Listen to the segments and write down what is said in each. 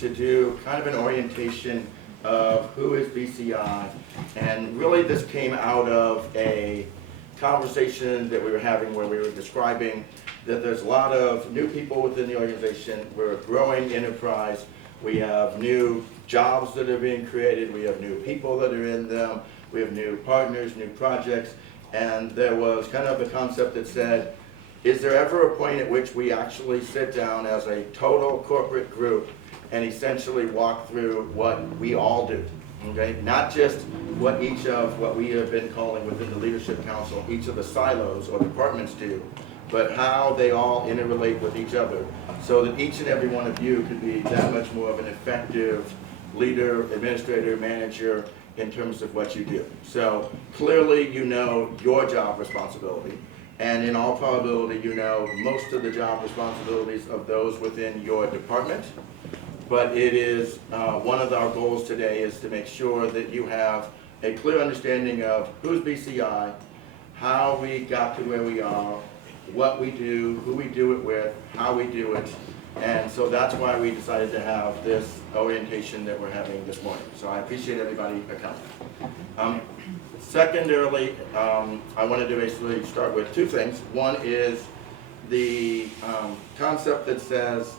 to do kind of an orientation of who is BCI, and really this came out of a conversation that we were having where we were describing that there's a lot of new people within the organization. We're a growing enterprise. We have new jobs that are being created. We have new people that are in them. We have new partners, new projects. And there was kind of the concept that said, is there ever a point at which we actually sit down as a total corporate group and essentially walk through what we all do? Okay, not just what we have been calling within the Leadership Council, each of the silos or departments do, but how they all interrelate with each other, so that each and every one of you could be that much more of an effective leader, administrator, manager in terms of what you do. So clearly you know your job responsibility, and in all probability you know most of the job responsibilities of those within your department. But it is one of our goals today is to make sure that you have a clear understanding of who's BCI, how we got to where we are, what we do, who we do it with, how we do it. And so that's why we decided to have this orientation that we're having this morning. So I appreciate everybody coming. Secondarily, I wanted to basically start with two things. One is the concept that says,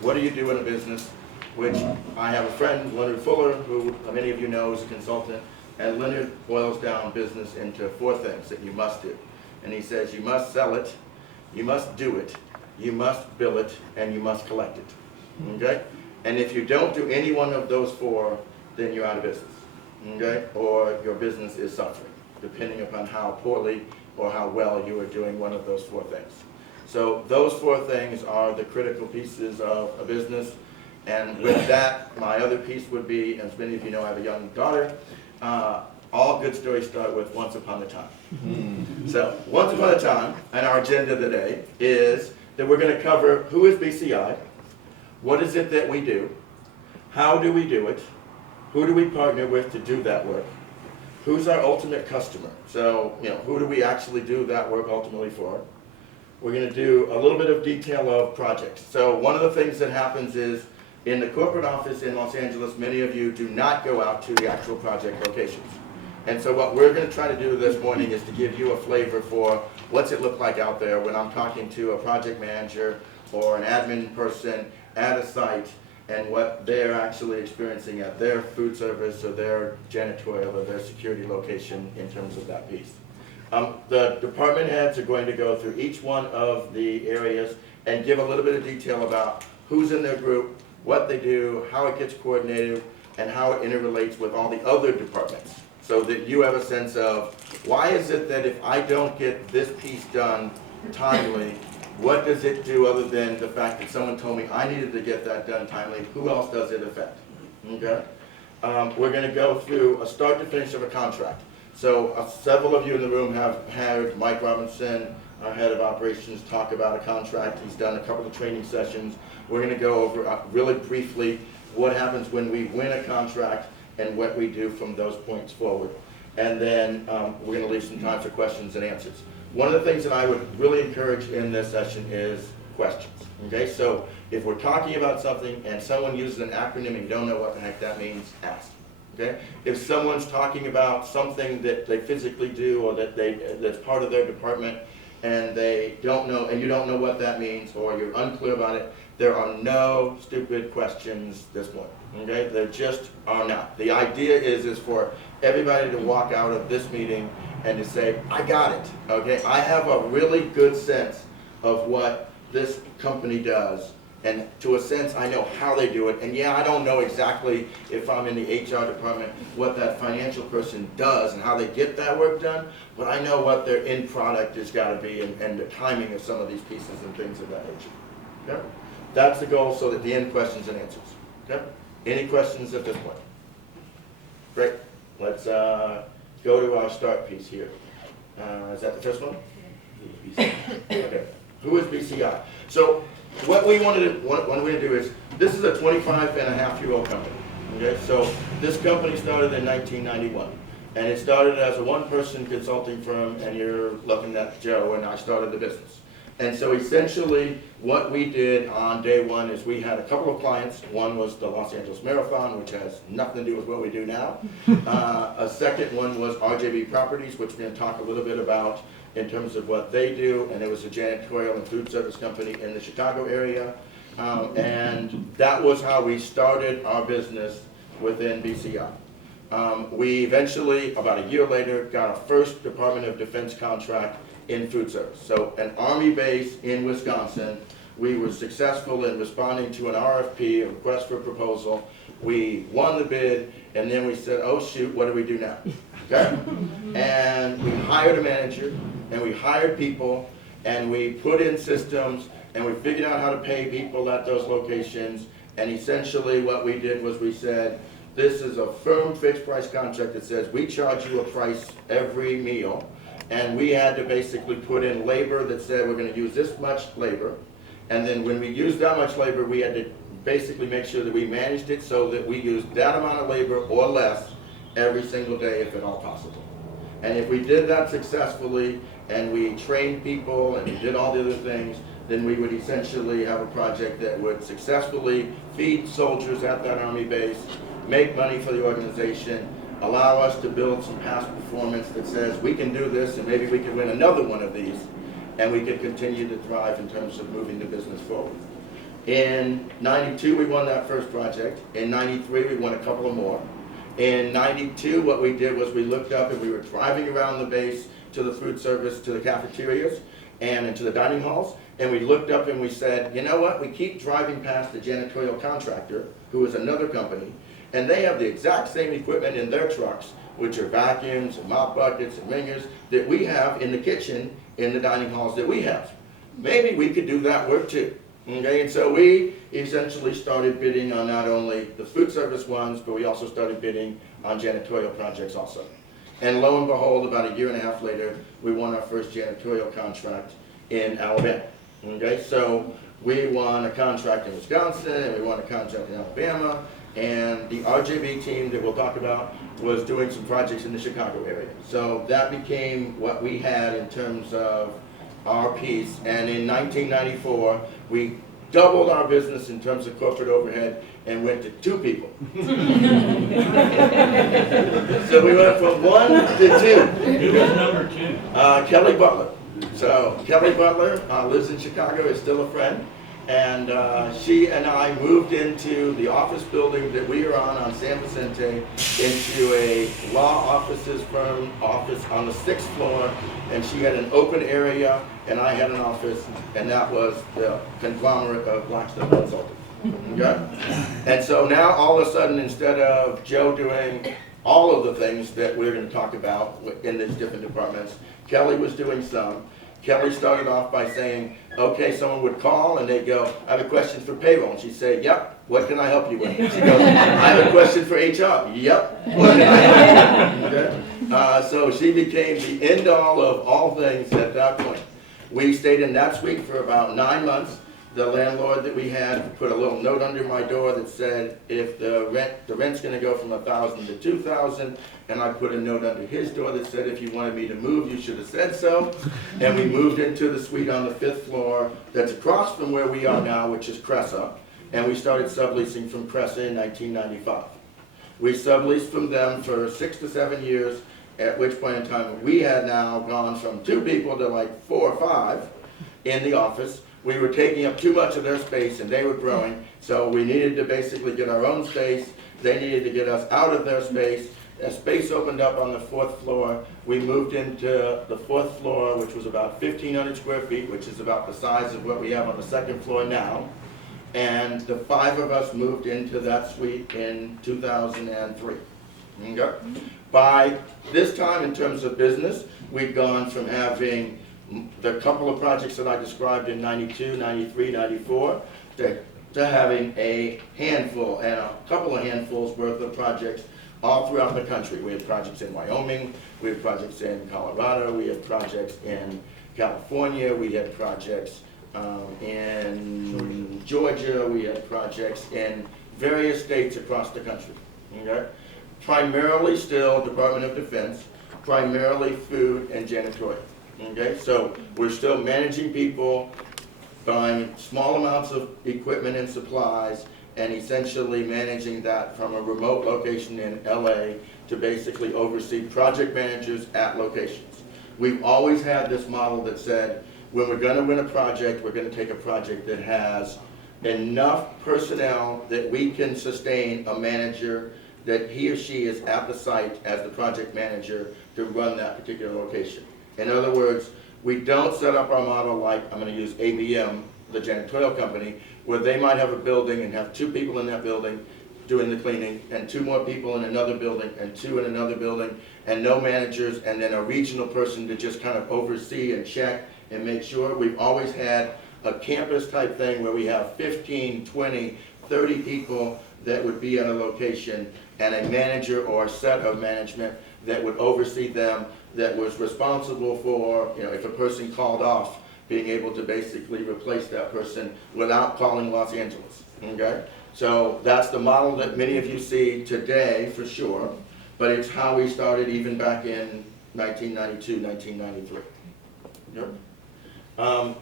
what do you do in a business? Which I have a friend, Leonard Fuller, who many of you know is a consultant, and Leonard boils down business into four things that you must do. And he says you must sell it, you must do it, you must bill it, and you must collect it. Okay? And if you don't do any one of those four, then you're out of business. Okay? Or your business is suffering, depending upon how poorly or how well you are doing one of those four things. So those four things are the critical pieces of a business. And with that, my other piece would be, as many of you know, I have a young daughter. All good stories start with once upon a time. So once upon a time, and our agenda today is that we're going to cover who is BCI, what is it that we do, how do we do it, who do we partner with to do that work, who's our ultimate customer. So, who do we actually do that work ultimately for? We're going to do a little bit of detail of projects. So one of the things that happens is in the corporate office in Los Angeles, many of you do not go out to the actual project locations. And so what we're going to try to do this morning is to give you a flavor for what's it look like out there when I'm talking to a project manager or an admin person at a site and what they're actually experiencing at their food service or their janitorial or their security location in terms of that piece. The department heads are going to go through each one of the areas and give a little bit of detail about who's in their group, what they do, how it gets coordinated, and how it interrelates with all the other departments. So that you have a sense of, why is it that if I don't get this piece done timely, what does it do other than the fact that someone told me I needed to get that done timely? Who else does it affect? Okay? We're going to go through a start to finish of a contract. So several of you in the room have heard Mike Robinson, our head of operations, talk about a contract. He's done a couple of training sessions. We're going to go over really briefly what happens when we win a contract and what we do from those points forward. And then we're going to leave some time for questions and answers. One of the things that I would really encourage in this session is questions. Okay, so if we're talking about something and someone uses an acronym and you don't know what the heck that means, ask. Okay? If someone's talking about something that they physically do or that's part of their department and they don't know, and you don't know what that means or you're unclear about it, there are no stupid questions this morning. Okay? There just are not. The idea is for everybody to walk out of this meeting and to say, I got it. Okay? I have a really good sense of what this company does. And to a sense, I know how they do it. And yeah, I don't know exactly, if I'm in the HR department, what that financial person does and how they get that work done, but I know what their end product has got to be and the timing of some of these pieces and things of that nature. Okay? That's the goal, so that the end questions and answers. Okay? Any questions at this point? Great. Let's go to our start piece here. Is that the first one? Okay. Who is BCI? So what we're going to do is, this is a 25-and-a-half-year-old company. Okay, so this company started in 1991, and it started as a one-person consulting firm. And you're looking at Joe, and I started the business. And so essentially, what we did on day one is we had a couple of clients. One was the Los Angeles Marathon, which has nothing to do with what we do now. A second one was RJB Properties, which we're going to talk a little bit about in terms of what they do. And it was a janitorial and food service company in the Chicago area. And that was how we started our business within BCI. We eventually, about a year later, got our first Department of Defense contract in food service. So an Army base in Wisconsin, we were successful in responding to an RFP, a request for proposal. We won the bid, and then we said, oh shoot, what do we do now? Okay? And we hired a manager, and we hired people, and we put in systems, and we figured out how to pay people at those locations. And essentially what we did was we said, this is a firm fixed price contract that says we charge you a price every meal. And we had to basically put in labor that said we're going to use this much labor. And then when we used that much labor, we had to basically make sure that we managed it so that we used that amount of labor or less every single day if at all possible. And if we did that successfully and we trained people and we did all the other things, then we would essentially have a project that would successfully feed soldiers at that Army base, make money for the organization, allow us to build some past performance that says we can do this and maybe we can win another one of these and we can continue to thrive in terms of moving the business forward. In '92 we won that first project. In '93 we won a couple of more. In '92 what we did was we looked up and we were driving around the base to the food service, to the cafeterias and into the dining halls, and we looked up and we said, you know what, we keep driving past the janitorial contractor, who is another company, and they have the exact same equipment in their trucks, which are vacuums and mop buckets and ringers, that we have in the kitchen, in the dining halls that we have. Maybe we could do that work too. Okay, and so we essentially started bidding on not only the food service ones, but we also started bidding on janitorial projects also. And lo and behold, about a year and a half later, we won our first janitorial contract in Alabama. Okay, so we won a contract in Wisconsin, and we won a contract in Alabama, and the RJB team that we'll talk about was doing some projects in the Chicago area. So that became what we had in terms of our piece, and in 1994, we doubled our business in terms of corporate overhead and went to 2 people. So we went from 1 to 2. Who was number 2? Kelly Butler. So Kelly Butler lives in Chicago, is still a friend, and she and I moved into the office building that we are on San Vicente, into a law offices firm office on the 6th floor, and she had an open area and I had an office, and that was the conglomerate of Blackstone Consulting. Okay? And so now all of a sudden, instead of Joe doing all of the things that we're going to talk about in these different departments, Kelly was doing some. Kelly started off by saying, okay, someone would call and they'd go, I have a question for payroll. And she'd say, yep, what can I help you with? She goes, I have a question for HR. Yep, what can I help you with? Okay? So she became the end all of all things at that point. We stayed in that suite for about 9 months. The landlord that we had put a little note under my door that said, if the rent's going to go from $1,000 to $2,000, and I put a note under his door that said, if you wanted me to move, you should have said so. And we moved into the suite on the 5th floor that's across from where we are now, which is Cressa, and we started subleasing from Cressa in 1995. We subleased from them for 6 to 7 years, at which point in time we had now gone from 2 people to like 4 or 5 in the office. We were taking up too much of their space and they were growing, so we needed to basically get our own space. They needed to get us out of their space. As space opened up on the 4th floor, we moved into the 4th floor, which was about 1,500 square feet, which is about the size of what we have on the 2nd floor now. And the 5 of us moved into that suite in 2003. Okay? By this time, in terms of business, we'd gone from having the couple of projects that I described in 92, 93, 94, to having a handful and a couple of handfuls worth of projects all throughout the country. We had projects in Wyoming, we had projects in Colorado, we had projects in California, we had projects in Georgia, we had projects in various states across the country. Okay? Primarily still Department of Defense, primarily food and janitorial. Okay, so we're still managing people, buying small amounts of equipment and supplies, and essentially managing that from a remote location in LA to basically oversee project managers at locations. We've always had this model that said, when we're gonna win a project, we're gonna take a project that has enough personnel that we can sustain a manager, that he or she is at the site as the project manager to run that particular location. In other words, we don't set up our model like, I'm gonna use ABM, the janitorial company, where they might have a building and have 2 people in that building doing the cleaning, and 2 more people in another building, and 2 in another building, and no managers, and then a regional person to just kind of oversee and check and make sure. We've always had a campus type thing where we have 15, 20, 30 people that would be at a location, and a manager or a set of management that would oversee them, that was responsible for, if a person called off, being able to basically replace that person without calling Los Angeles, okay? So that's the model that many of you see today, for sure, but it's how we started even back in 1992, 1993. Yep.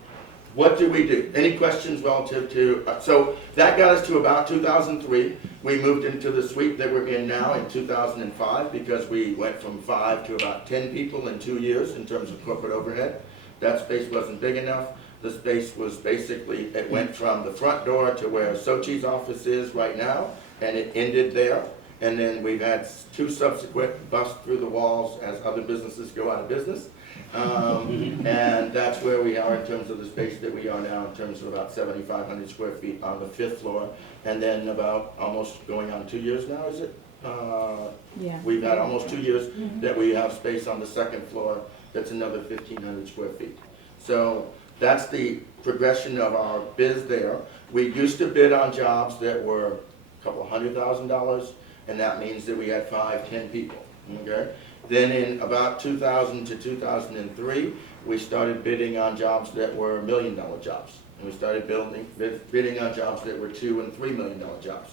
What do we do? Any questions relative to, so that got us to about 2003. We moved into the suite that we're in now in 2005 because we went from 5 to about 10 people in 2 years in terms of corporate overhead. That space wasn't big enough. The space was basically, it went from the front door to where Sochi's office is right now, and it ended there. And then we've had 2 subsequent busts through the walls as other businesses go out of business. And that's where we are in terms of the space that we are now, in terms of about 7,500 square feet on the 5th floor. And then about almost going on 2 years now, is it? Yeah. We've had almost 2 years that we have space on the 2nd floor. That's another 1,500 square feet. So that's the progression of our biz there. We used to bid on jobs that were a couple $100,000, and that means that we had 5, 10 people, okay? Then in about 2000 to 2003, we started bidding on jobs that were $1 million jobs. And we started bidding on jobs that were $2 and $3 million jobs.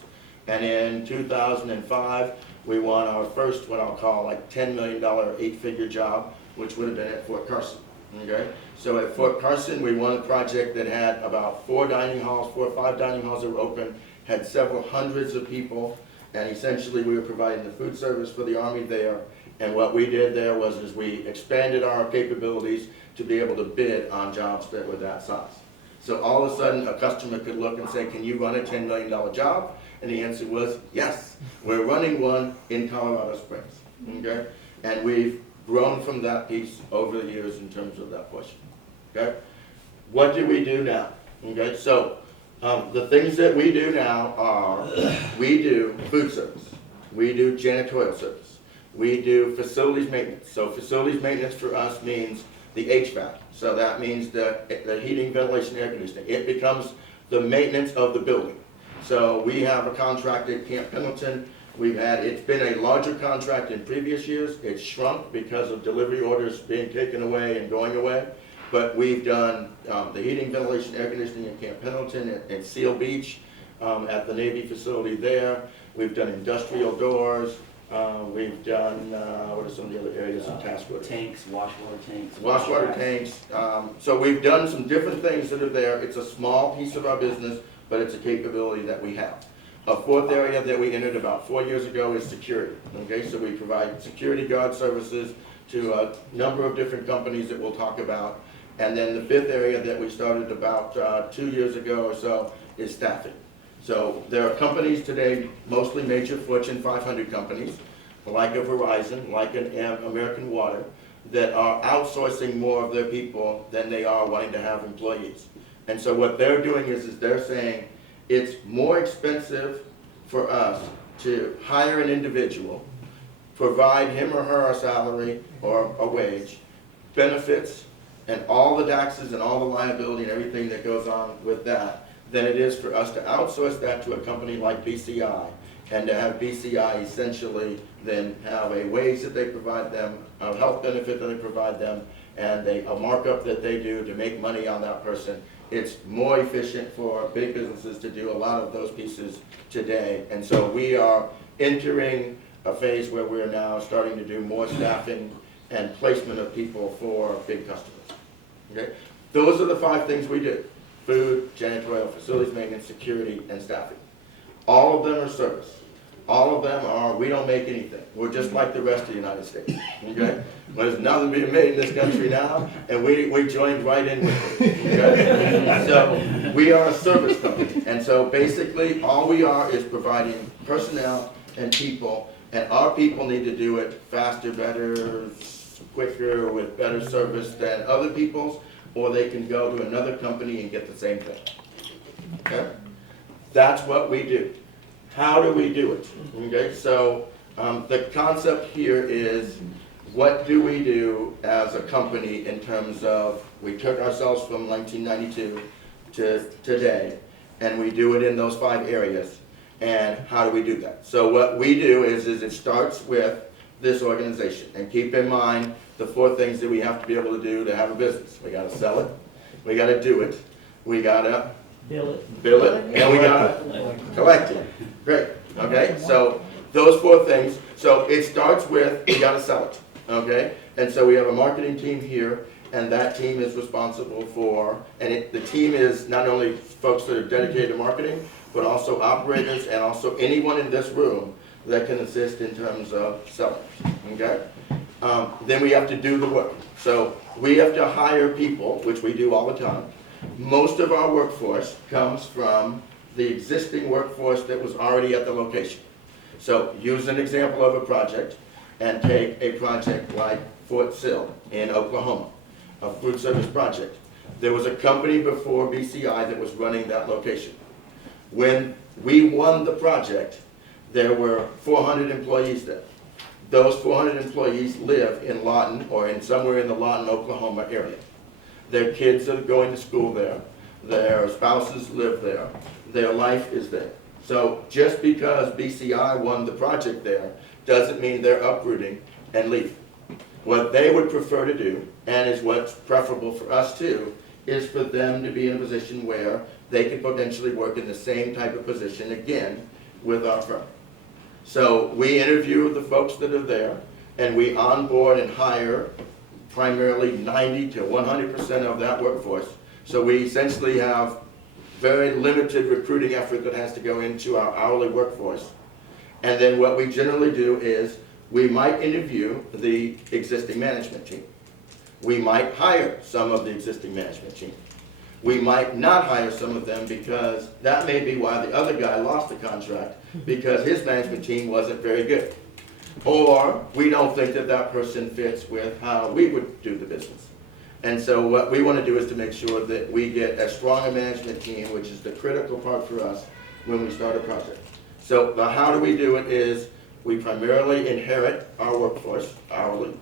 And in 2005, we won our first, what I'll call like $10 million 8-figure job, which would have been at Fort Carson, okay? So at Fort Carson, we won a project that had about 4 or 5 dining halls that were open, had several hundreds of people, and essentially we were providing the food service for the Army there. And what we did there was we expanded our capabilities to be able to bid on jobs that were that size. So all of a sudden, a customer could look and say, can you run a $10 million job? And the answer was, yes, we're running one in Colorado Springs, okay? And we've grown from that piece over the years in terms of that portion, okay? What do we do now, okay? So the things that we do now are, we do food service, we do janitorial service, we do facilities maintenance. So facilities maintenance for us means the HVAC. So that means the heating, ventilation, air conditioning. It becomes the maintenance of the building. So we have a contract at Camp Pendleton. It's been a larger contract in previous years. It's shrunk because of delivery orders being taken away and going away. But we've done the heating, ventilation, air conditioning at Camp Pendleton, at Seal Beach, at the Navy facility there. We've done industrial doors. We've done, what are some of the other areas in task order? Tanks, washwater tanks. Washwater tanks. So we've done some different things that are there. It's a small piece of our business, but it's a capability that we have. A 4th area that we entered about 4 years ago is security. Okay, so we provide security guard services to a number of different companies that we'll talk about. And then the 5th area that we started about 2 years ago or so is staffing. So there are companies today, mostly major Fortune 500 companies, like a Verizon, like an American Water, that are outsourcing more of their people than they are wanting to have employees. And so what they're doing is they're saying it's more expensive for us to hire an individual, provide him or her a salary or a wage, benefits, and all the taxes and all the liability and everything that goes on with that, than it is for us to outsource that to a company like BCI, and to have BCI essentially then have a wage that they provide them, a health benefit that they provide them, and a markup that they do to make money on that person. It's more efficient for big businesses to do a lot of those pieces today. And so we are entering a phase where we're now starting to do more staffing and placement of people for big customers. Okay? Those are the 5 things we do: food, janitorial, facilities maintenance, security, and staffing. All of them are service. All of them are, we don't make anything. We're just like the rest of the United States. Okay? There's nothing being made in this country now, and we joined right in with it. Okay? So we are a service company. And so basically all we are is providing personnel and people, and our people need to do it faster, better, quicker, with better service than other people's, or they can go to another company and get the same thing. Okay? That's what we do. How do we do it? Okay, so the concept here is, what do we do as a company in terms of, we took ourselves from 1992 to today, and we do it in those 5 areas, and how do we do that? So what we do is it starts with this organization, and keep in mind the 4 things that we have to be able to do to have a business. We gotta sell it, we gotta do it, we gotta bill it, and we gotta collect it. Great, okay, so those 4 things. So it starts with, we gotta sell it, okay? And so we have a marketing team here, and that team is responsible for, and the team is not only folks that are dedicated to marketing, but also operators and also anyone in this room that can assist in terms of selling, okay? Then we have to do the work. So we have to hire people, which we do all the time. Most of our workforce comes from the existing workforce that was already at the location. So use an example of a project, and take a project like Fort Sill in Oklahoma, a food service project. There was a company before BCI that was running that location. When we won the project, there were 400 employees there. Those 400 employees live in Lawton, or in somewhere in the Lawton, Oklahoma area. Their kids are going to school there. Their spouses live there. Their life is there. So just because BCI won the project there doesn't mean they're uprooting and leaving. What they would prefer to do, and is what's preferable for us too, is for them to be in a position where they could potentially work in the same type of position again with our firm. So we interview the folks that are there, and we onboard and hire primarily 90 to 100% of that workforce. So we essentially have very limited recruiting effort that has to go into our hourly workforce. And then what we generally do is, we might interview the existing management team. We might hire some of the existing management team. We might not hire some of them, because that may be why the other guy lost the contract, because his management team wasn't very good. Or we don't think that that person fits with how we would do the business. And so what we want to do is to make sure that we get as strong a management team, which is the critical part for us when we start a project. So the how do we do it is, we primarily inherit our workforce hourly,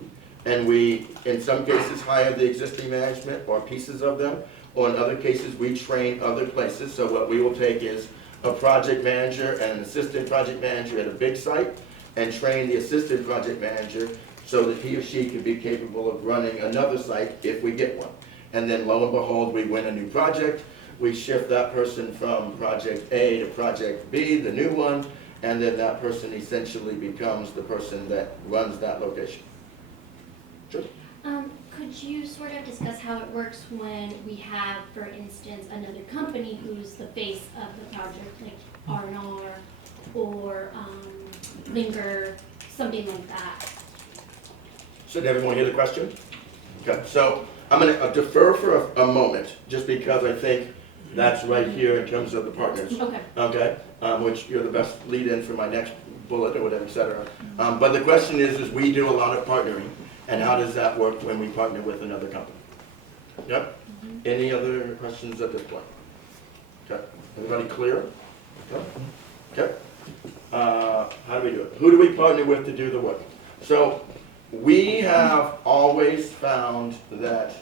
and we, in some cases, hire the existing management or pieces of them, or in other cases, we train other places. So what we will take is a project manager and an assistant project manager at a big site, and train the assistant project manager so that he or she can be capable of running another site if we get one. And then lo and behold, we win a new project, we shift that person from project A to project B, the new one, and then that person essentially becomes the person that runs that location. Sure. Could you sort of discuss how it works when we have, for instance, another company who's the face of the project, like R&R or Linger, something like that? So did everyone hear the question? Okay, so I'm going to defer for a moment, just because I think that's right here in terms of the partners. Okay. Okay, which you're the best lead-in for my next bullet or whatever, et cetera. But the question is we do a lot of partnering, and how does that work when we partner with another company? Yep. Mm-hmm. Any other questions at this point? Okay, everybody clear? Okay. Okay. How do we do it? Who do we partner with to do the work? So we have always found that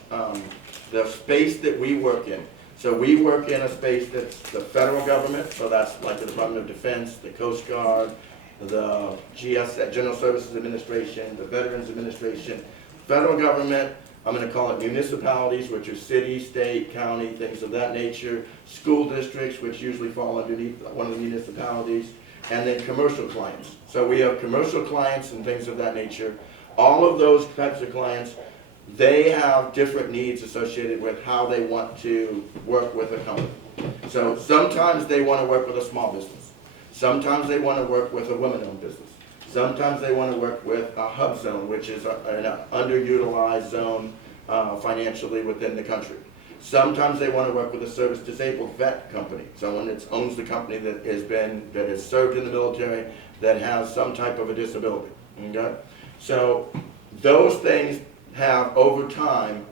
the space that we work in, so we work in a space that's the federal government, so that's like the Department of Defense, the Coast Guard, the General Services Administration, the Veterans Administration, federal government, I'm going to call it municipalities, which are city, state, county, things of that nature, school districts, which usually fall underneath one of the municipalities, and then commercial clients. So we have commercial clients and things of that nature. all of those types of clients, they have different needs associated with how they want to work with a company. So sometimes they want to work with a small business. Sometimes they want to work with a women-owned business. Sometimes they want to work with a hub zone, which is an underutilized zone financially within the country. Sometimes they want to work with a service disabled vet company, someone that owns the company that has served in the military, that has some type of a disability. Okay? So those things have over time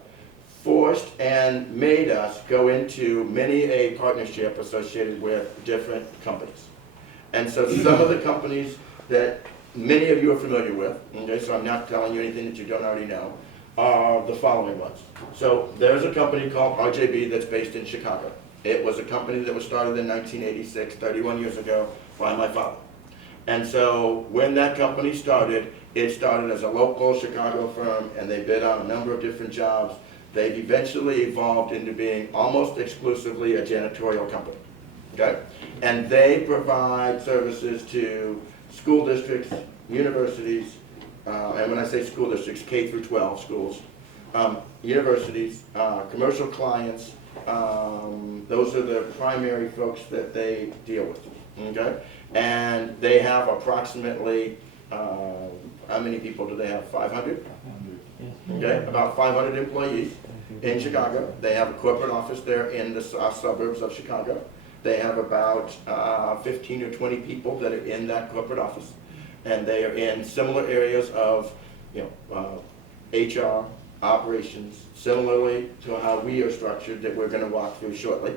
forced and made us go into many a partnership associated with different companies. And so some of the companies that many of you are familiar with, okay, so I'm not telling you anything that you don't already know, are the following ones. So there's a company called RJB that's based in Chicago. It was a company that was started in 1986, 31 years ago, by my father. And so when that company started, it started as a local Chicago firm, and they bid on a number of different jobs. They've eventually evolved into being almost exclusively a janitorial company, okay? And they provide services to school districts, universities, and when I say school districts, K through 12 schools, universities, commercial clients, those are the primary folks that they deal with, okay? And they have approximately, how many people do they have? 500? Okay, about 500 employees in Chicago. They have a corporate office there in the suburbs of Chicago. They have about 15 or 20 people that are in that corporate office. And they are in similar areas of, HR, operations, similarly to how we are structured that we're going to walk through shortly.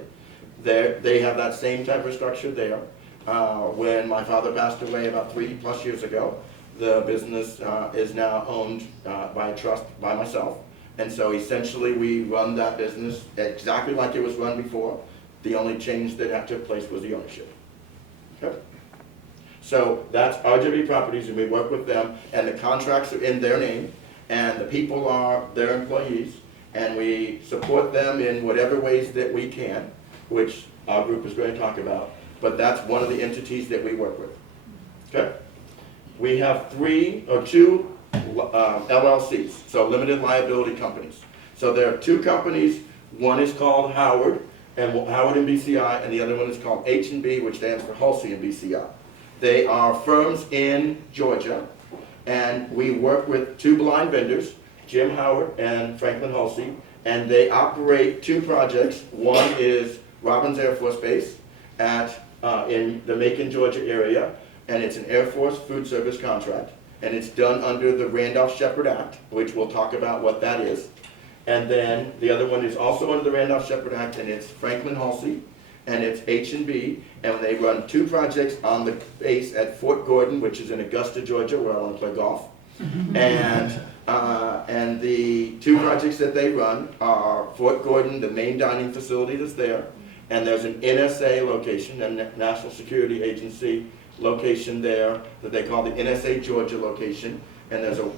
They have that same type of structure there. When my father passed away about 3+ years ago, the business is now owned by a trust by myself. And so essentially we run that business exactly like it was run before. The only change that took place was the ownership. Okay? So that's RJB Properties, and we work with them, and the contracts are in their name, and the people are their employees, and we support them in whatever ways that we can, which our group is going to talk about, but that's one of the entities that we work with. Okay? We have two LLCs, so limited liability companies. So there are two companies. One is called Howard and BCI, and the other one is called H&B, which stands for Halsey and BCI. They are firms in Georgia, and we work with two blind vendors, Jim Howard and Franklin Halsey, and they operate two projects. One is Robins Air Force Base in the Macon, Georgia area, and it's an Air Force food service contract, and it's done under the Randolph-Shepard Act, which we'll talk about what that is. And then the other one is also under the Randolph-Shepard Act, and it's Franklin Halsey, and it's H&B, and they run two projects on the base at Fort Gordon, which is in Augusta, Georgia, where I want to play golf. And the two projects that they run are Fort Gordon, the main dining facility that's there, and there's an NSA location, a National Security Agency location there that they call the NSA Georgia location, and there's a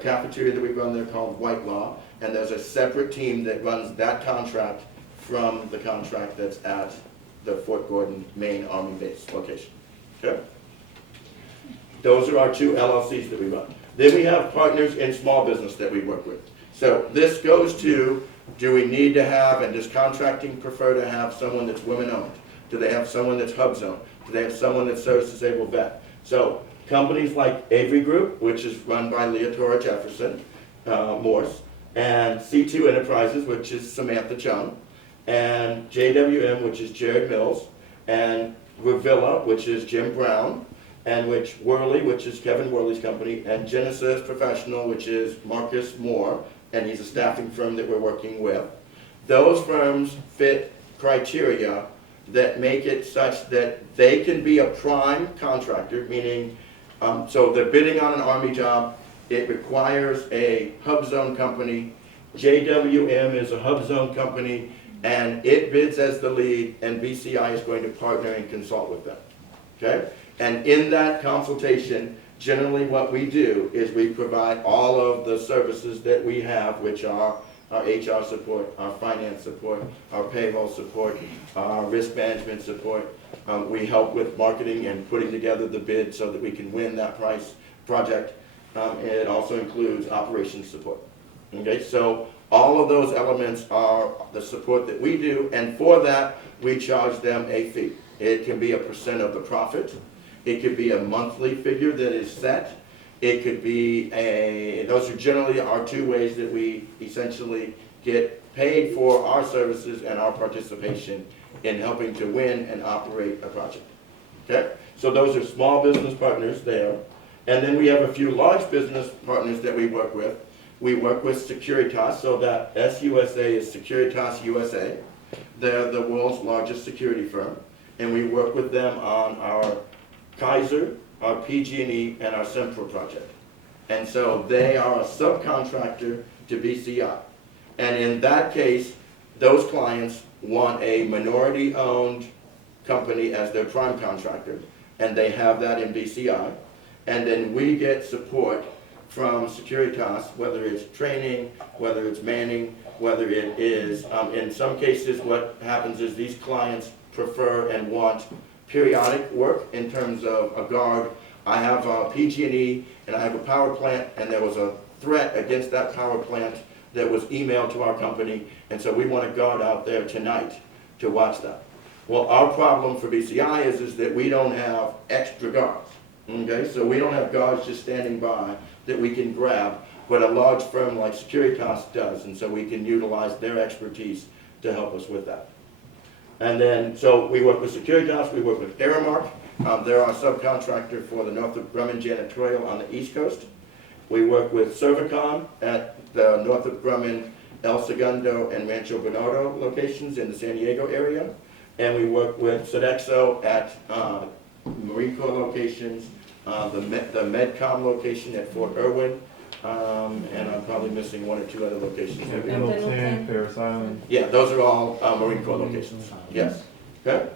cafeteria that we run there called White Law, and there's a separate team that runs that contract from the contract that's at the Fort Gordon main Army base location. Okay? Those are our two LLCs that we run. Then we have partners in small business that we work with. So this goes to, do we need to have, and does contracting prefer to have someone that's women-owned? Do they have someone that's hub zone? Do they have someone that's service disabled vet? So companies like Avery Group, which is run by Leotora Jefferson Morse, and C2 Enterprises, which is Samantha Chung, and JWM, which is Jared Mills, and Revilla, which is Jim Brown, and Worley, which is Kevin Worley's company, and Genesis Professional, which is Marcus Moore, and he's a staffing firm that we're working with. Those firms fit criteria that make it such that they can be a prime contractor, meaning, so they're bidding on an Army job, it requires a hub zone company. JWM is a hub zone company, and it bids as the lead, and BCI is going to partner and consult with them. Okay? And in that consultation, generally what we do is we provide all of the services that we have, which are our HR support, our finance support, our payroll support, our risk management support. We help with marketing and putting together the bid so that we can win that project. and it also includes operations support. Okay, so all of those elements are the support that we do, and for that, we charge them a fee. It can be a percent of the profit. It could be a monthly figure that is set. It could be those are generally our two ways that we essentially get paid for our services and our participation in helping to win and operate a project. Okay? So those are small business partners there. And then we have a few large business partners that we work with. We work with Securitas, so that SUSA is Securitas USA. They're the world's largest security firm. And we work with them on our Kaiser, our PG&E, and our Central project. And so they are a subcontractor to BCI. And in that case, those clients want a minority-owned company as their prime contractor, and they have that in BCI. And then we get support from Securitas, whether it's training, whether it's manning, whether it is, in some cases what happens is these clients prefer and want periodic work in terms of a guard. I have a PG&E and I have a power plant, and there was a threat against that power plant that was emailed to our company, and so we want a guard out there tonight to watch that. Well, our problem for BCI is that we don't have extra guards, okay? So we don't have guards just standing by that we can grab, but a large firm like Securitas does, and so we can utilize their expertise to help us with that. And then, so we work with Securitas, we work with Aramark. They're our subcontractor for the Northrop Grumman janitorial on the East Coast. We work with Servicom at the Northrop Grumman, El Segundo, and Rancho Bernardo locations in the San Diego area. And we work with Sodexo at Marine Corps locations, the MedCom location at Fort Irwin, and I'm probably missing one or two other locations. Pendleton, Parris Island. Yeah, those are all Marine Corps locations, yes. Okay?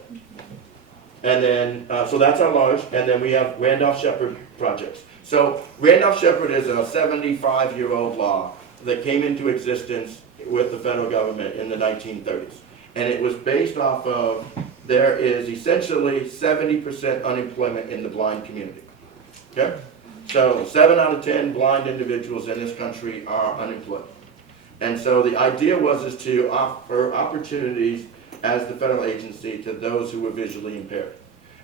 And then, so that's our large, and then we have Randolph-Shepard projects. So Randolph-Shepard is a 75-year-old law that came into existence with the federal government in the 1930s. And it was based off of, there is essentially 70% unemployment in the blind community. Okay? So 7 out of 10 blind individuals in this country are unemployed. And so the idea was to offer opportunities as the federal agency to those who were visually impaired.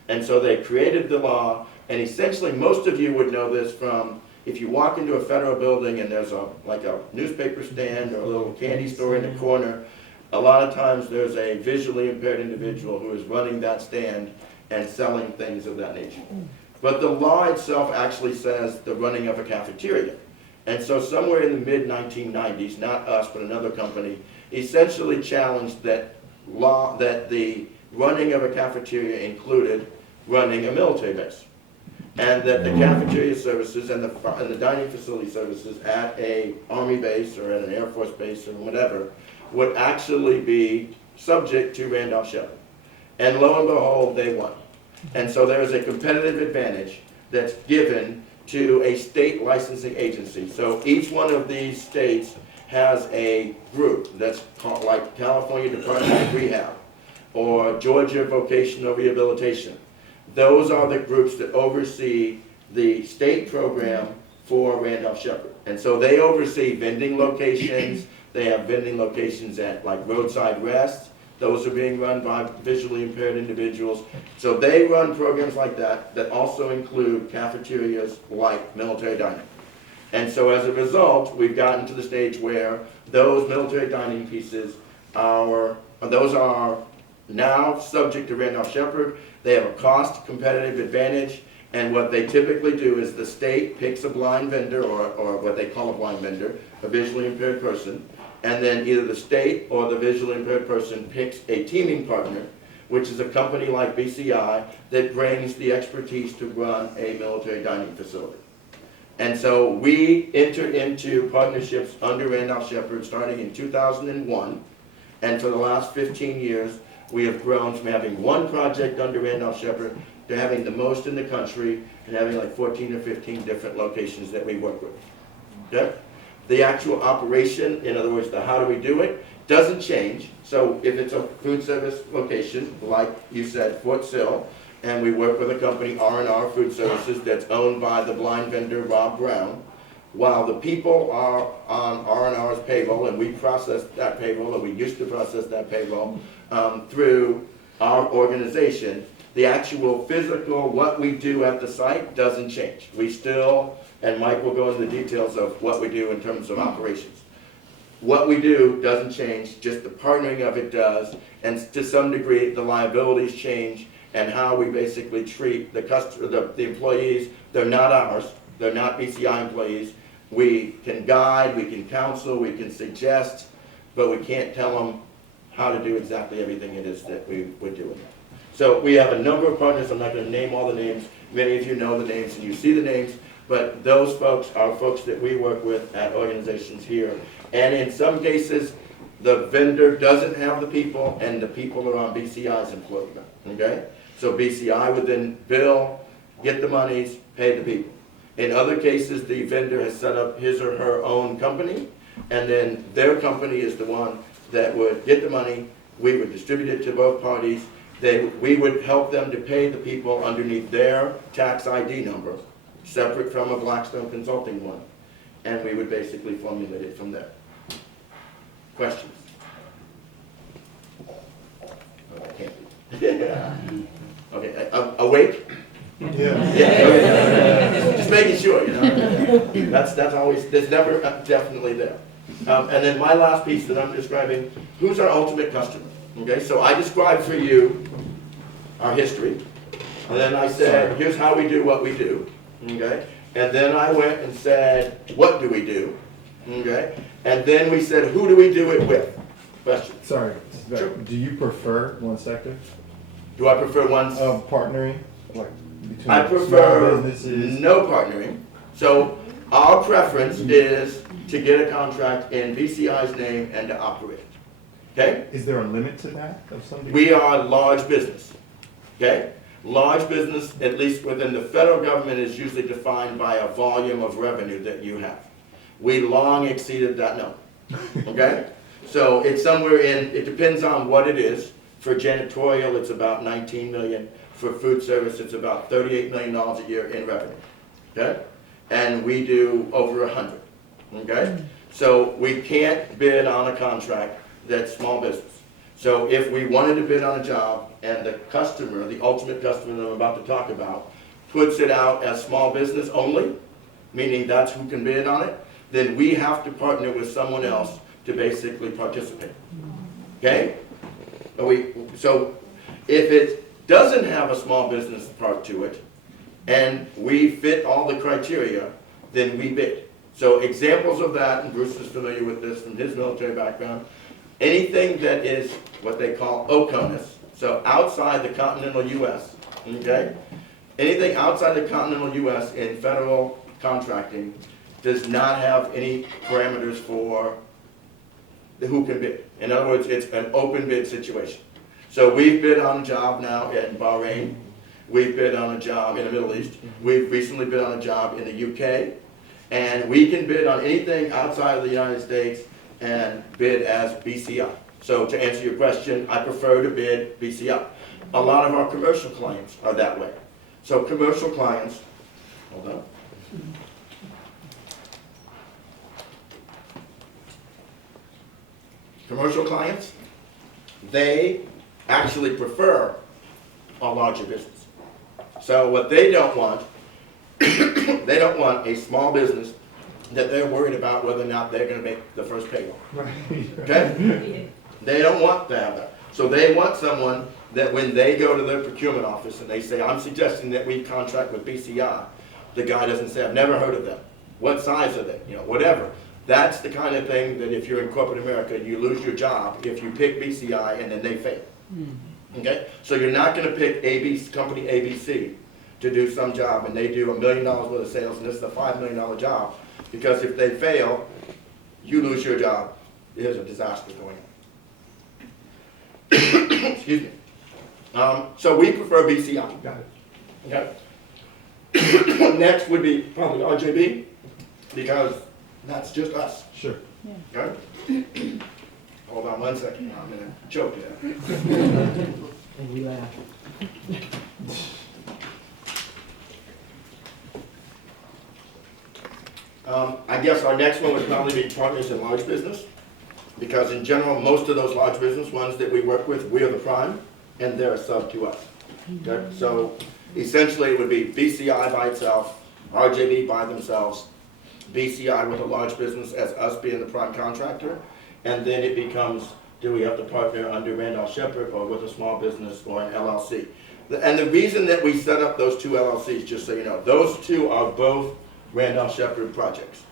And so they created the law, and essentially most of you would know this from, if you walk into a federal building and there's like a newspaper stand or a little candy store in the corner, a lot of times there's a visually impaired individual who is running that stand and selling things of that nature. But the law itself actually says the running of a cafeteria. And so somewhere in the mid-1990s, not us, but another company, essentially challenged that law, that the running of a cafeteria included running a military base. And that the cafeteria services and the dining facility services at a Army base or at an Air Force base or whatever would actually be subject to Randolph-Shepard. And lo and behold, they won. And so there is a competitive advantage that's given to a state licensing agency. So each one of these states has a group that's called, like California Department of Rehab or Georgia Vocational Rehabilitation. Those are the groups that oversee the state program for Randolph-Shepard. And so they oversee vending locations. They have vending locations at like roadside rest. Those are being run by visually impaired individuals. So they run programs like that that also include cafeterias like military dining. And so as a result, we've gotten to the stage where those military dining pieces are now subject to Randolph-Shepard. They have a cost competitive advantage, and what they typically do is the state picks a blind vendor, or what they call a blind vendor, a visually impaired person, and then either the state or the visually impaired person picks a teaming partner, which is a company like BCI that brings the expertise to run a military dining facility. And so we entered into partnerships under Randolph-Shepard starting in 2001, and for the last 15 years, we have grown from having one project under Randolph-Shepard to having the most in the country and having like 14 or 15 different locations that we work with. Okay? The actual operation, in other words, the how do we do it, doesn't change. So if it's a food service location, like you said, Fort Sill, and we work with a company, R&R Food Services, that's owned by the blind vendor Rob Brown. While the people are on R&R's payroll, and we process that payroll, or we used to process that payroll through our organization, the actual physical, what we do at the site doesn't change. We still, and Mike will go into the details of what we do in terms of operations. What we do doesn't change, just the partnering of it does, and to some degree, the liabilities change, and how we basically treat the employees. They're not ours, they're not BCI employees. We can guide, we can counsel, we can suggest, but we can't tell them how to do exactly everything it is that we're doing. So we have a number of partners. I'm not going to name all the names. Many of you know the names and you see the names, but those folks are folks that we work with at organizations here. And in some cases, the vendor doesn't have the people, and the people are on BCI's employee. Okay? So BCI would then bill, get the monies, pay the people. In other cases, the vendor has set up his or her own company, and then their company is the one that would get the money. We would distribute it to both parties. We would help them to pay the people underneath their tax ID number, separate from a Blackstone Consulting one, and we would basically formulate it from there. Questions? Okay. Okay. Awake? Yeah. Yeah. Just making sure, you know. That's always, there's never definitely there. And then my last piece that I'm describing, who's our ultimate customer? Okay, so I described for you our history, and then I said, here's how we do what we do, okay? And then I went and said, what do we do, okay? And then we said, who do we do it with? Question. Sorry. Sure. Do you prefer one sector Do I prefer one? of partnering, like between I prefer small businesses? no partnering. So our preference is to get a contract in BCI's name and to operate it. Okay? Is there a limit to that of something? We are large business. Okay? Large business, at least within the federal government, is usually defined by a volume of revenue that you have. We long exceeded that number. Okay? So it's somewhere in, it depends on what it is. For janitorial, it's about 19 million. For food service, it's about $38 million a year in revenue. Okay? And we do over 100. Okay? So we can't bid on a contract that's small business. So if we wanted to bid on a job and the customer, the ultimate customer that I'm about to talk about, puts it out as small business only, meaning that's who can bid on it, then we have to partner with someone else to basically participate. Okay? So if it doesn't have a small business part to it, and we fit all the criteria, then we bid. So examples of that, and Bruce is familiar with this from his military background, anything that is what they call OCONUS, so outside the continental U.S., okay? Anything outside the continental U.S. in federal contracting does not have any parameters for who can bid. In other words, it's an open bid situation. So we've bid on a job now in Bahrain. We've bid on a job in the Middle East. We've recently bid on a job in the UK. And we can bid on anything outside of the United States and bid as BCI. So to answer your question, I prefer to bid BCI. A lot of our commercial clients are that way. So commercial clients, hold on. Commercial clients, they actually prefer a larger business. So what they don't want, they don't want a small business that they're worried about whether or not they're going to make the first payroll. Right. Okay? They don't want to have that. So they want someone that when they go to their procurement office and they say, I'm suggesting that we contract with BCI, the guy doesn't say, I've never heard of them. What size are they? You know, whatever. That's the kind of thing that if you're in corporate America, you lose your job if you pick BCI and then they fail. Okay? So you're not going to pick company ABC to do some job and they do $1 million worth of sales and this is a $5 million job, because if they fail, you lose your job. There's a disaster going on. Excuse me. So we prefer BCI. Got it. Okay? Next would be probably RJB, because that's just us. Sure. Okay? Hold on one second. I'm going to choke you. And we laugh. I guess our next one would probably be partners in large business, because in general, most of those large business ones that we work with, we're the prime, and they're a sub to us. Okay? So essentially, it would be BCI by itself, RJB by themselves, BCI with a large business as us being the prime contractor, and then it becomes, do we have to partner under Randolph Shepherd or with a small business or an LLC? And the reason that we set up those two LLCs, just so you know, those two are both Randolph Shepherd projects.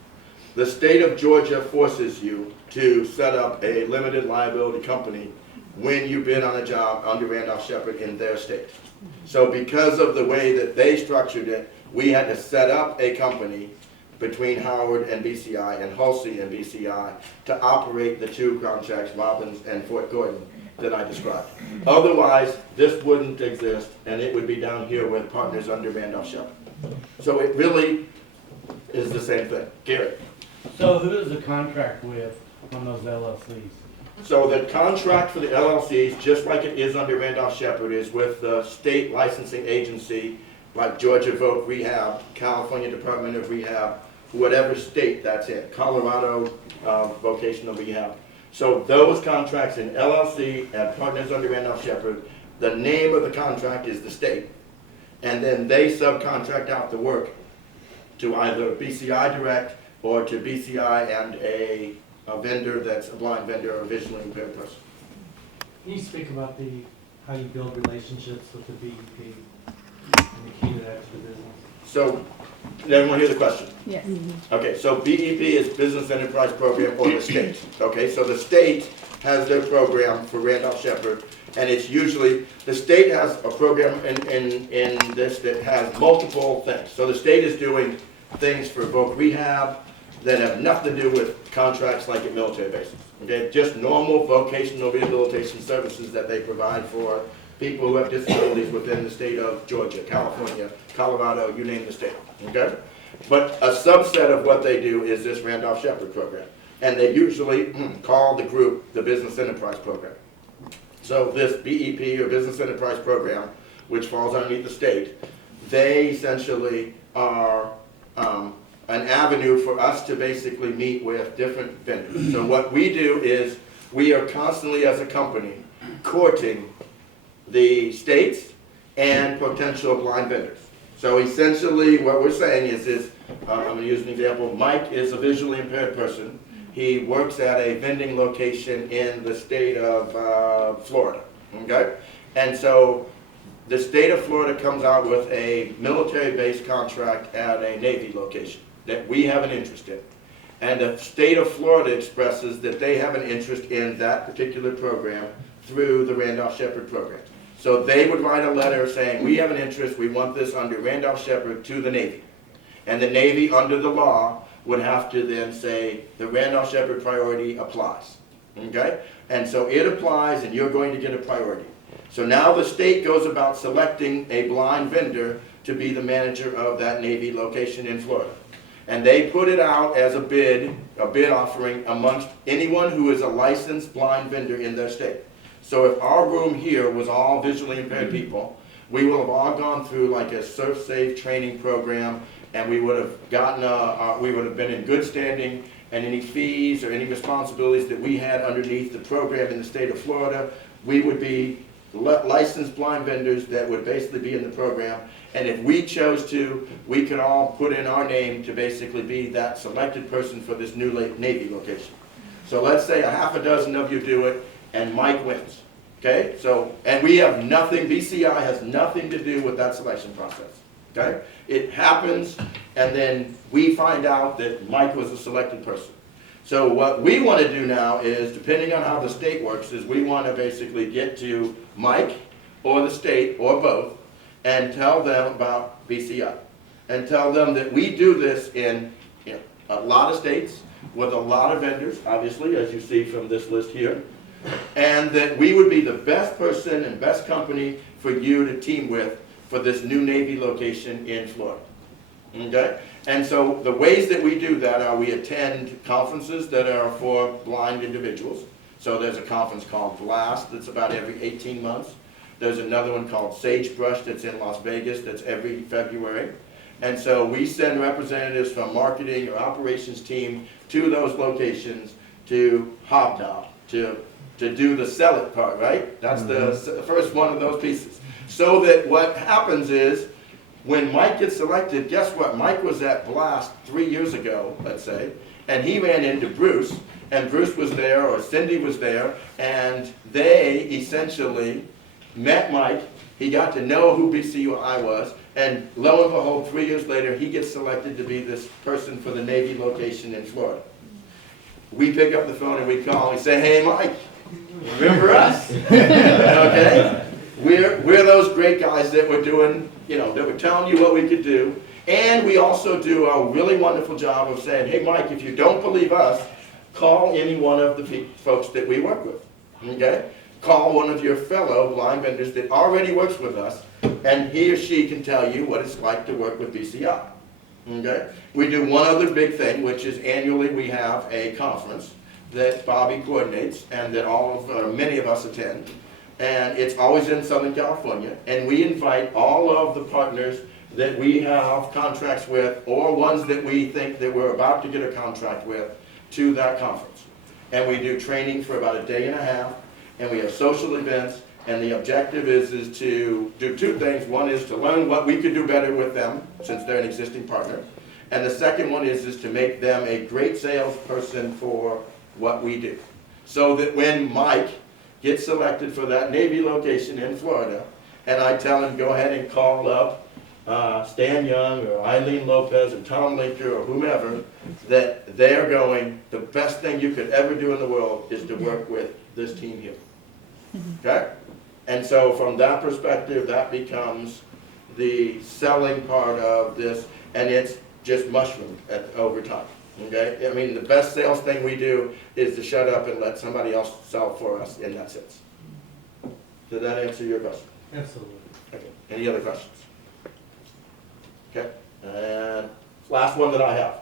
The state of Georgia forces you to set up a limited liability company when you bid on a job under Randolph Shepherd in their state. So because of the way that they structured it, we had to set up a company between Howard and BCI and Halsey and BCI to operate the two contracts, Robbins and Fort Gordon, that I described. Otherwise, this wouldn't exist, and it would be down here with partners under Randolph Shepherd. So it really is the same thing. Gary? So who is the contract with on those LLCs? So the contract for the LLCs, just like it is under Randolph Shepherd, is with the state licensing agency, like Georgia Voc Rehab, California Department of Rehab, whatever state that's in, Colorado Vocational Rehab. So those contracts in LLC and partners under Randolph Shepherd, the name of the contract is the state, and then they subcontract out the work to either BCI direct or to BCI and a vendor that's a blind vendor or a visually impaired person. Can you speak about how you build relationships with the BEP and the key to that to the business? So, did everyone hear the question? Yes. Okay, so BEP is Business Enterprise Program or the state. Okay, so the state has their program for Randolph Shepherd, and it's usually, the state has a program in this that has multiple things. So the state is doing things for Voc Rehab that have nothing to do with contracts like at military bases. Okay, just normal vocational rehabilitation services that they provide for people who have disabilities within the state of Georgia, California, Colorado, you name the state. Okay, but a subset of what they do is this Randolph Shepherd program, and they usually call the group the Business Enterprise Program. So this BEP or Business Enterprise Program, which falls underneath the state, they essentially are an avenue for us to basically meet with different vendors. So what we do is we are constantly as a company courting the states and potential blind vendors. So essentially what we're saying is I'm going to use an example. Mike is a visually impaired person. He works at a vending location in the state of Florida, okay? And so the state of Florida comes out with a military-based contract at a Navy location that we have an interest in. And the state of Florida expresses that they have an interest in that particular program through the Randolph Shepherd program. So they would write a letter saying, we have an interest, we want this under Randolph Shepherd to the Navy. And the Navy, under the law, would have to then say, the Randolph Shepherd priority applies, okay? And so it applies and you're going to get a priority. So now the state goes about selecting a blind vendor to be the manager of that Navy location in Florida. And they put it out as a bid offering amongst anyone who is a licensed blind vendor in their state. So if our room here was all visually impaired people, we will have all gone through like a Surf Safe training program, and we would have gotten, we would have been in good standing, and any fees or any responsibilities that we had underneath the program in the state of Florida, we would be licensed blind vendors that would basically be in the program. And if we chose to, we could all put in our name to basically be that selected person for this new Navy location. So let's say a half a dozen of you do it, and Mike wins. Okay? So, and we have nothing, BCI has nothing to do with that selection process. Okay? It happens, and then we find out that Mike was a selected person. So what we want to do now is, depending on how the state works, is we want to basically get to Mike or the state or both and tell them about BCI and tell them that we do this in a lot of states with a lot of vendors, obviously, as you see from this list here, and that we would be the best person and best company for you to team with for this new Navy location in Florida. Okay? And so the ways that we do that are we attend conferences that are for blind individuals. So there's a conference called BLAST that's about every 18 months. There's another one called Sagebrush that's in Las Vegas, that's every February. And so we send representatives from marketing or operations team to those locations to hobnob, to do the sell it part, right? That's the first one of those pieces. So that what happens is, when Mike gets selected, guess what? Mike was at Blast 3 years ago, let's say, and he ran into Bruce, and Bruce was there, or Cindy was there, and they essentially met Mike. He got to know who BCUI was, and lo and behold, 3 years later, he gets selected to be this person for the Navy location in Florida. We pick up the phone and we call and we say, hey, Mike, remember us? Okay? We're those great guys that were doing, that were telling you what we could do. And we also do a really wonderful job of saying, hey, Mike, if you don't believe us, call any one of the folks that we work with. Okay? Call one of your fellow blind vendors that already works with us, and he or she can tell you what it's like to work with BCI. Okay? We do one other big thing, which is annually we have a conference that Bobby coordinates and that many of us attend. And it's always in Southern California. And we invite all of the partners that we have contracts with, or ones that we think that we're about to get a contract with, to that conference. And we do training for about a day and a half, and we have social events, and the objective is to do two things. One is to learn what we could do better with them, since they're an existing partner. And the second one is to make them a great salesperson for what we do. So that when Mike gets selected for that Navy location in Florida, and I tell him, go ahead and call up Stan Young or Eileen Lopez or Tom Linker or whomever, that they're going, the best thing you could ever do in the world is to work with this team here. Okay? And so from that perspective, that becomes the selling part of this, and it's just mushroomed over time. Okay? I mean, the best sales thing we do is to shut up and let somebody else sell for us in that sense. Did that answer your question? Absolutely. Okay. Any other questions? Okay. And last one that I have.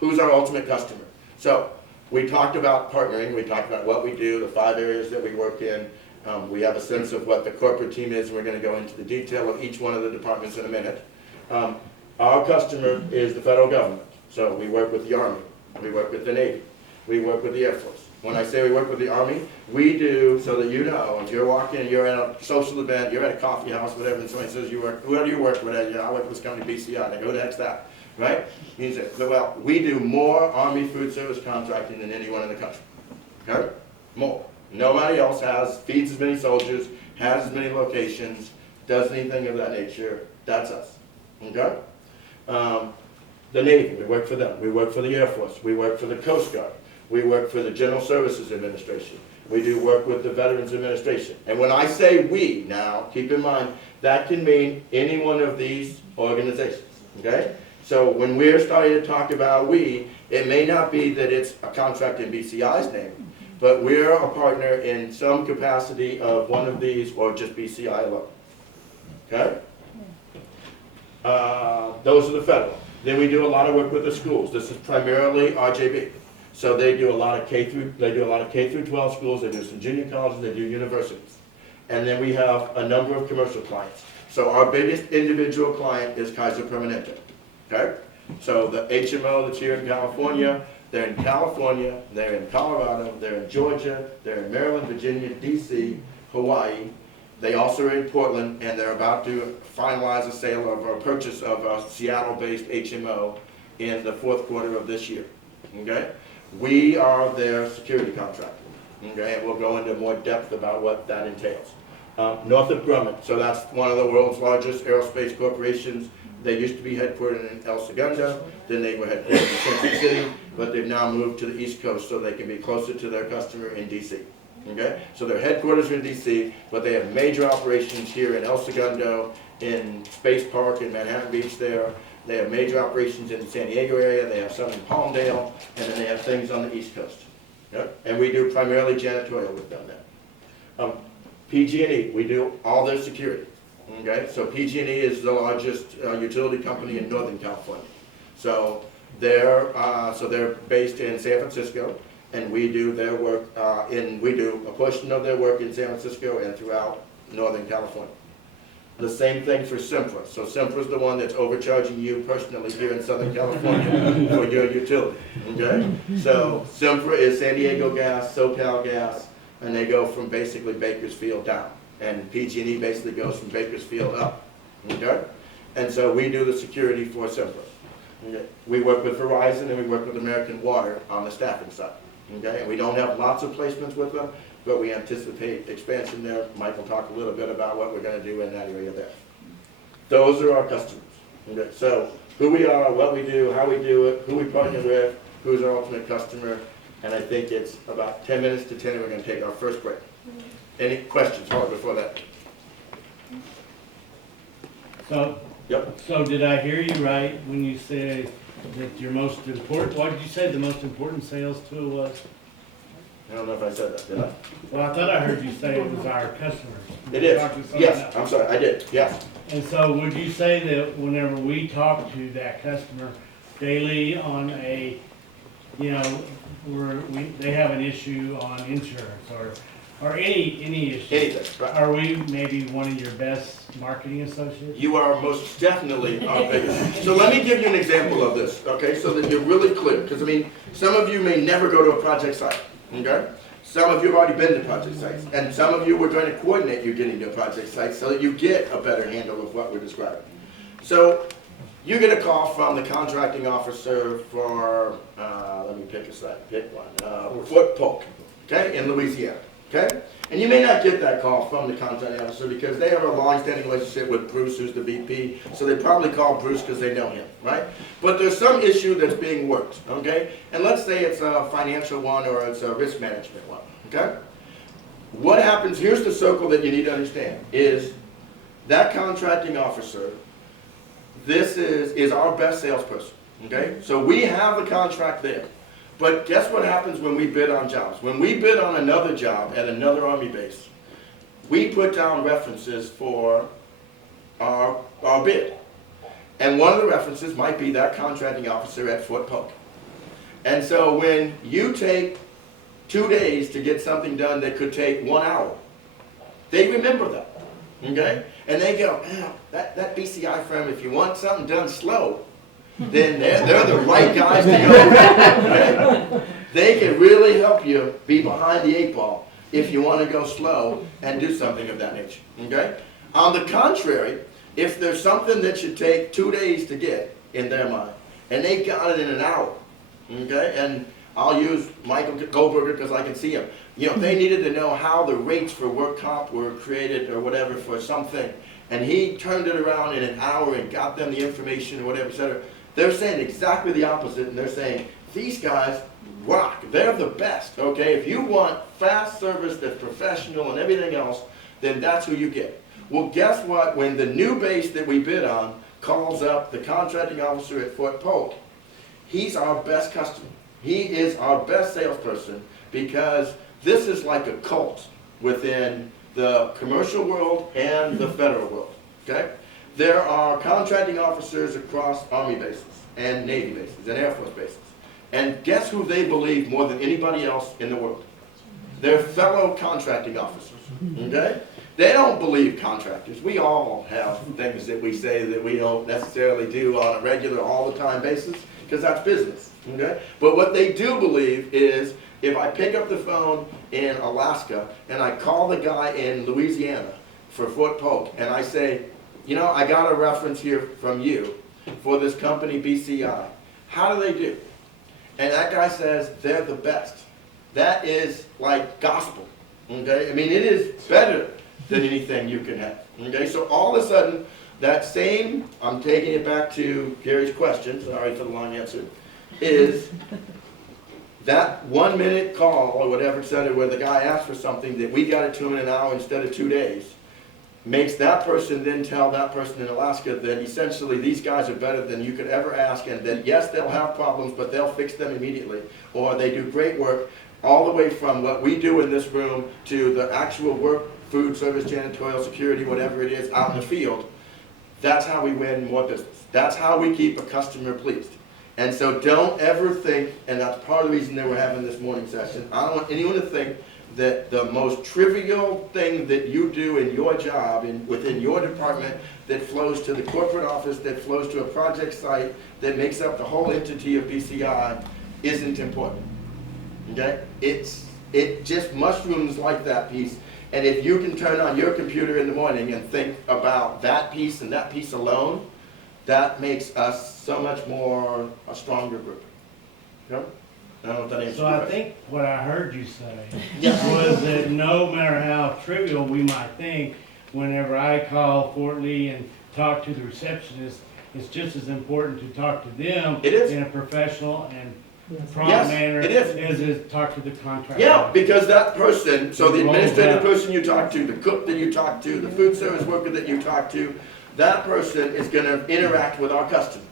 Who's our ultimate customer? So we talked about partnering. We talked about what we do, the 5 areas that we work in. We have a sense of what the corporate team is, and we're going to go into the detail of each one of the departments in a minute. Our customer is the federal government. So we work with the Army, we work with the Navy, we work with the Air Force. When I say we work with the Army, we do, so that you know, if you're walking and you're at a social event, you're at a coffee house, whatever, and somebody says, who do you work with? I work with this company, BCI. They go, that's that, right? You say, well, we do more Army food service contracting than anyone in the country, okay? More. Nobody else feeds as many soldiers, has as many locations, does anything of that nature. That's us, okay? The Navy, we work for them. We work for the Air Force. We work for the Coast Guard. We work for the General Services Administration. We do work with the Veterans Administration. And when I say we, now, keep in mind, that can mean any one of these organizations, okay? So when we're starting to talk about we, it may not be that it's a contract in BCI's name, but we're a partner in some capacity of one of these or just BCI alone, okay? Those are the federal. Then we do a lot of work with the schools. This is primarily RJB. So they do a lot of K through 12 schools. They do some junior colleges. They do universities. And then we have a number of commercial clients. So our biggest individual client is Kaiser Permanente. Okay? So the HMO that's here in California, they're in California, they're in Colorado, they're in Georgia, they're in Maryland, Virginia, DC, Hawaii. They also are in Portland, and they're about to finalize a sale of a purchase of a Seattle-based HMO in the 4th quarter of this year. Okay? We are their security contractor. Okay? And we'll go into more depth about what that entails. Northrop Grumman, so that's one of the world's largest aerospace corporations. They used to be headquartered in El Segundo, then they were headquartered in Kansas City, but they've now moved to the East Coast so they can be closer to their customer in DC. Okay? So their headquarters are in DC, but they have major operations here in El Segundo, in Space Park, in Manhattan Beach there. They have major operations in the San Diego area. They have some in Palmdale, and then they have things on the East Coast. Yep. And we do primarily janitorial with them there. PG&E, we do all their security. Okay? So PG&E is the largest utility company in Northern California. So they're based in San Francisco. And we do their work we do a portion of their work in San Francisco and throughout Northern California. The same thing for Sempra. So Sempra's the one that's overcharging you personally here in Southern California for your utility, okay? So Sempra is San Diego Gas, SoCal Gas, and they go from basically Bakersfield down. And PG&E basically goes from Bakersfield up, okay? And so we do the security for Sempra. Okay? We work with Verizon and we work with American Water on the staffing side, okay? And we don't have lots of placements with them, but we anticipate expansion there. Mike will talk a little bit about what we're gonna do in that area there. Those are our customers, okay? So who we are, what we do, how we do it, who we partner with, who's our ultimate customer, and I think it's about 10 minutes to 10 and we're gonna take our first break. Any questions, Howard, before that? So, Yep. so did I hear you right when you said that your most important, what did you say the most important sales tool was? I don't know if I said that, did I? Well, I thought I heard you say it was our customers. It is, Talk to someone yes, else. I'm sorry, I did, yes. And so would you say that whenever we talk to that customer daily on a, you know, they have an issue on insurance or any issue? Anything, right. Are we maybe one of your best marketing associates? You are most definitely our biggest. So let me give you an example of this, okay, so that you're really clear. Because I mean, some of you may never go to a project site, okay? Some of you have already been to project sites, and some of you we're going to coordinate you getting to a project site so that you get a better handle of what we're describing. So you get a call from the contracting officer for, let me pick a site, pick one, Fort Polk, okay, in Louisiana, okay? And you may not get that call from the contracting officer because they have a long-standing relationship with Bruce, who's the VP, so they probably call Bruce because they know him, right? But there's some issue that's being worked, okay? And let's say it's a financial one or it's a risk management one, okay? What happens, here's the circle that you need to understand, is that contracting officer, this is our best salesperson, okay? So we have the contract there. But guess what happens when we bid on jobs? When we bid on another job at another Army base, we put down references for our bid. And one of the references might be that contracting officer at Fort Polk. And so when you take 2 days to get something done that could take 1 hour, they remember that, okay? And they go, man, that BCI firm, if you want something done slow, then they're the right guys to go. Okay? They can really help you be behind the 8 ball if you want to go slow and do something of that nature. Okay? On the contrary, if there's something that should take 2 days to get in their mind, and they got it in an hour, okay? And I'll use Michael Goldberger because I can see him. You know, they needed to know how the rates for work comp were created or whatever for something, and he turned it around in an hour and got them the information or whatever, etc. They're saying exactly the opposite, and they're saying, these guys rock. They're the best, okay? If you want fast service that's professional and everything else, then that's who you get. Well, guess what? When the new base that we bid on calls up the contracting officer at Fort Polk, he's our best customer. He is our best salesperson because this is like a cult within the commercial world and the federal world, okay? There are contracting officers across Army bases and Navy bases and Air Force bases. And guess who they believe more than anybody else in the world? Their fellow contracting officers, okay? They don't believe contractors. We all have things that we say that we don't necessarily do on a regular, all the time basis, because that's business, okay? But what they do believe is if I pick up the phone in Alaska and I call the guy in Louisiana for Fort Polk and I say, you know, I got a reference here from you for this company BCI. How do they do? And that guy says they're the best. That is like gospel, okay? I mean, it is better than anything you can have, okay? So all of a sudden, that same, I'm taking it back to Gary's question, sorry for the long answer, is that 1 minute call or whatever, et cetera, where the guy asked for something that we got it to him in an hour instead of 2 days, makes that person then tell that person in Alaska that essentially these guys are better than you could ever ask, and that yes, they'll have problems, but they'll fix them immediately, or they do great work, all the way from what we do in this room to the actual work, food service, janitorial, security, whatever it is, out in the field. That's how we win more business. That's how we keep a customer pleased. And so don't ever think, and that's part of the reason that we're having this morning session, I don't want anyone to think that the most trivial thing that you do in your job, within your department, that flows to the corporate office, that flows to a project site, that makes up the whole entity of BCI, isn't important. Okay? It just mushrooms like that piece. And if you can turn on your computer in the morning and think about that piece and that piece alone, that makes us so much more a stronger group. Yep. I don't know if that answers So your I question. think what I heard you say Yeah. was that no matter how trivial we might think, whenever I call Fort Lee and talk to the receptionist, it's just as important to talk to them It is. in a professional and prompt Yes, manner it is. as is talk to the contractor. Yeah, because that person, so the Roll administrative that. person you talk to, the cook that you talk to, the food service worker that you talk to, that person is gonna interact with our customer.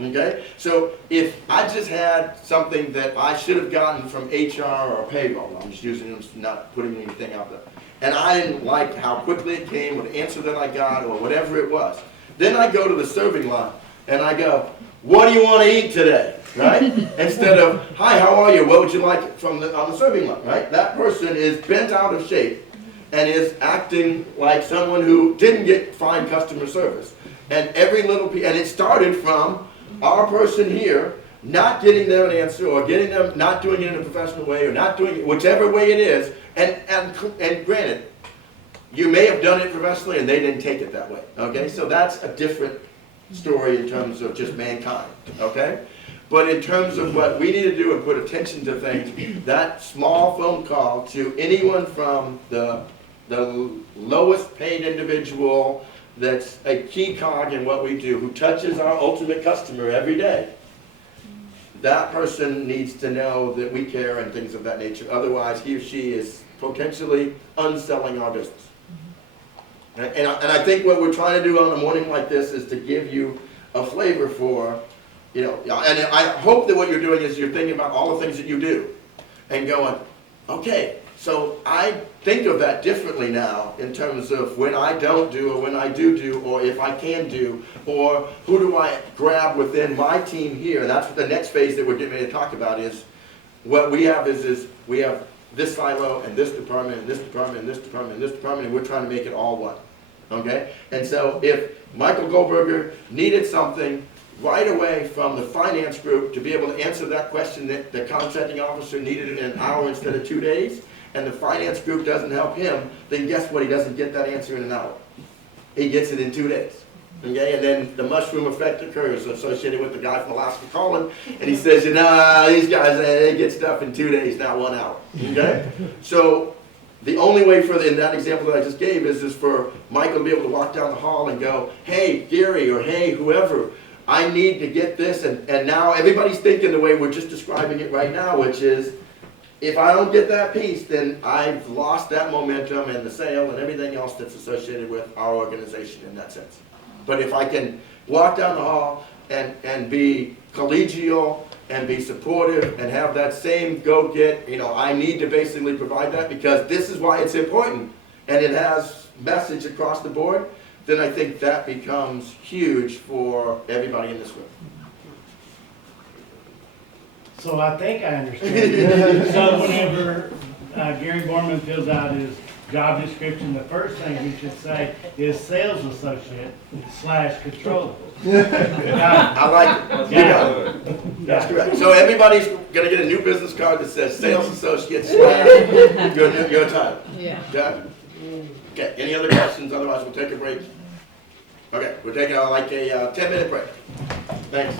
Okay? So if I just had something that I should have gotten from HR or payroll, I'm just using them, not putting anything out there, and I didn't like how quickly it came or the answer that I got or whatever it was, then I go to the serving line and I go, what do you want to eat today? Right? Instead of, hi, how are you? What would you like on the serving line? Right? That person is bent out of shape and is acting like someone who didn't get fine customer service. And every little piece, and it started from our person here not getting them an answer or getting them not doing it in a professional way or not doing it whichever way it is. And granted, you may have done it professionally and they didn't take it that way. Okay? So that's a different story in terms of just mankind. Okay? But in terms of what we need to do and put attention to things, that small phone call to anyone from the lowest paid individual that's a key cog in what we do, who touches our ultimate customer every day, that person needs to know that we care and things of that nature. Otherwise, he or she is potentially unselling our business. And I think what we're trying to do on a morning like this is to give you a flavor for, you know, and I hope that what you're doing is you're thinking about all the things that you do and going, okay, so I think of that differently now in terms of when I don't do or when I do or if I can do, or who do I grab within my team here. And that's what the next phase that we're getting ready to talk about is, what we have is we have this silo and this department and this department and this department and this department, and we're trying to make it all one. Okay? And so if Michael Goldberger needed something right away from the finance group to be able to answer that question that the contracting officer needed in an hour instead of 2 days, and the finance group doesn't help him, then guess what? He doesn't get that answer in an hour. He gets it in 2 days. Okay? And then the mushroom effect occurs associated with the guy from Alaska calling, and he says, you know, these guys, they get stuff in 2 days, not 1 hour. Okay? So the only way in that example that I just gave is for Michael to be able to walk down the hall and go, hey, Gary, or hey, whoever, I need to get this, and now everybody's thinking the way we're just describing it right now, which is, if I don't get that piece, then I've lost that momentum and the sale and everything else that's associated with our organization in that sense. But if I can walk down the hall and be collegial and be supportive and have that same go-get, you know, I need to basically provide that because this is why it's important, and it has message across the board, then I think that becomes huge for everybody in this room. So I think I understand. So whenever Gary Borman fills out his job description, the first thing he should say is sales associate / controller. I like it. You got it. That's correct. So everybody's gonna get a new business card that says sales associate / your title. Yeah. Got it? Okay, any other questions? Otherwise, we'll take a break. Okay, we're taking like a 10-minute break. Thanks.